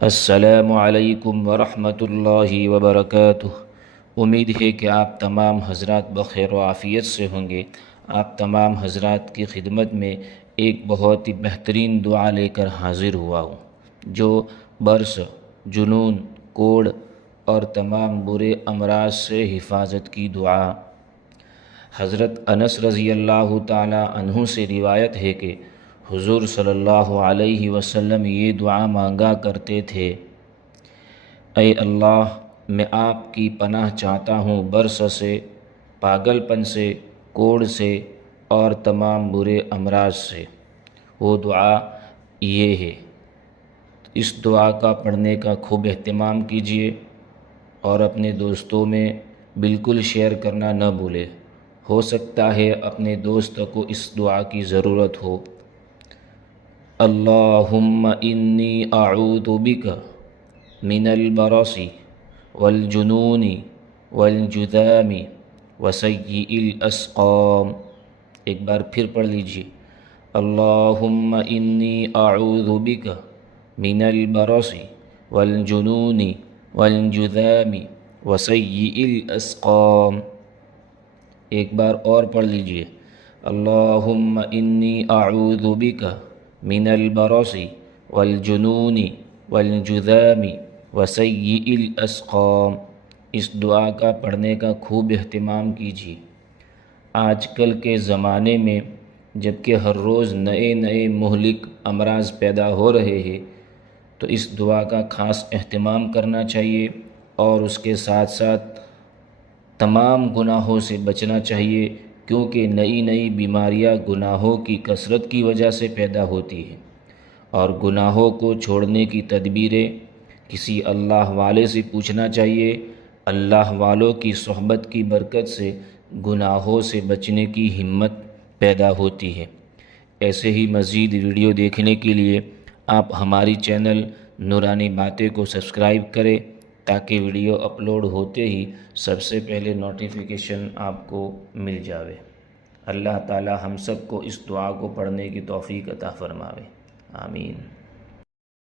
السلام علیکم ورحمۃ اللہ وبرکاتہ۔ امید ہے کہ آپ تمام حضرات بخیر و عافیت سے ہوں گے۔ آپ تمام حضرات کی خدمت میں ایک بہت ہی بہترین دعا لے کر حاضر ہوا ہوں، جو برس، جنون، کوڑ اور تمام برے امراض سے حفاظت کی دعا۔ حضرت انس رضی اللہ تعالی عنہ سے روایت ہے کہ حضور صلی اللہ علیہ وسلم یہ دعا مانگا کرتے تھے: اے اللہ، میں آپ کی پناہ چاہتا ہوں برس سے، پاگل پن سے، کوڑ سے اور تمام برے امراض سے۔ وہ دعا یہ ہے۔ اس دعا کا پڑھنے کا خوب اہتمام کیجیے اور اپنے دوستوں میں بالکل شیئر کرنا نہ بھولے۔ ہو سکتا ہے اپنے دوست کو اس دعا کی ضرورت ہو۔ اللہم انی اعوذ بک من البرص والجنون والجذام وسیء الاسقام۔ ایک بار پھر پڑھ لیجیے: اللہم انی اعوذ بک من البرص والجنون والجذام وسیء الاسقام۔ ایک بار اور پڑھ لیجیے: اللہم انی اعوذ بک من البرص والجنون والجذام وسیء الاسقام۔ اس دعا کا پڑھنے کا خوب اہتمام کیجیے۔ آج کل کے زمانے میں جبکہ ہر روز نئے نئے مہلک امراض پیدا ہو رہے ہیں، تو اس دعا کا خاص اہتمام کرنا چاہیے اور اس کے ساتھ ساتھ تمام گناہوں سے بچنا چاہیے، کیونکہ نئی نئی بیماریاں گناہوں کی کثرت کی وجہ سے پیدا ہوتی ہیں، اور گناہوں کو چھوڑنے کی تدبیریں کسی اللہ والے سے پوچھنا چاہیے۔ اللہ والوں کی صحبت کی برکت سے گناہوں سے بچنے کی ہمت پیدا ہوتی ہے۔ ایسے ہی مزید ویڈیو دیکھنے کے لیے آپ ہماری چینل نورانی باتیں کو سبسکرائب کریں، تاکہ ویڈیو اپلوڈ ہوتے ہی سب سے پہلے نوٹیفیکیشن آپ کو مل جاوے۔ اللہ تعالی ہم سب کو اس دعا کو پڑھنے کی توفیق عطا فرماوے۔ آمین۔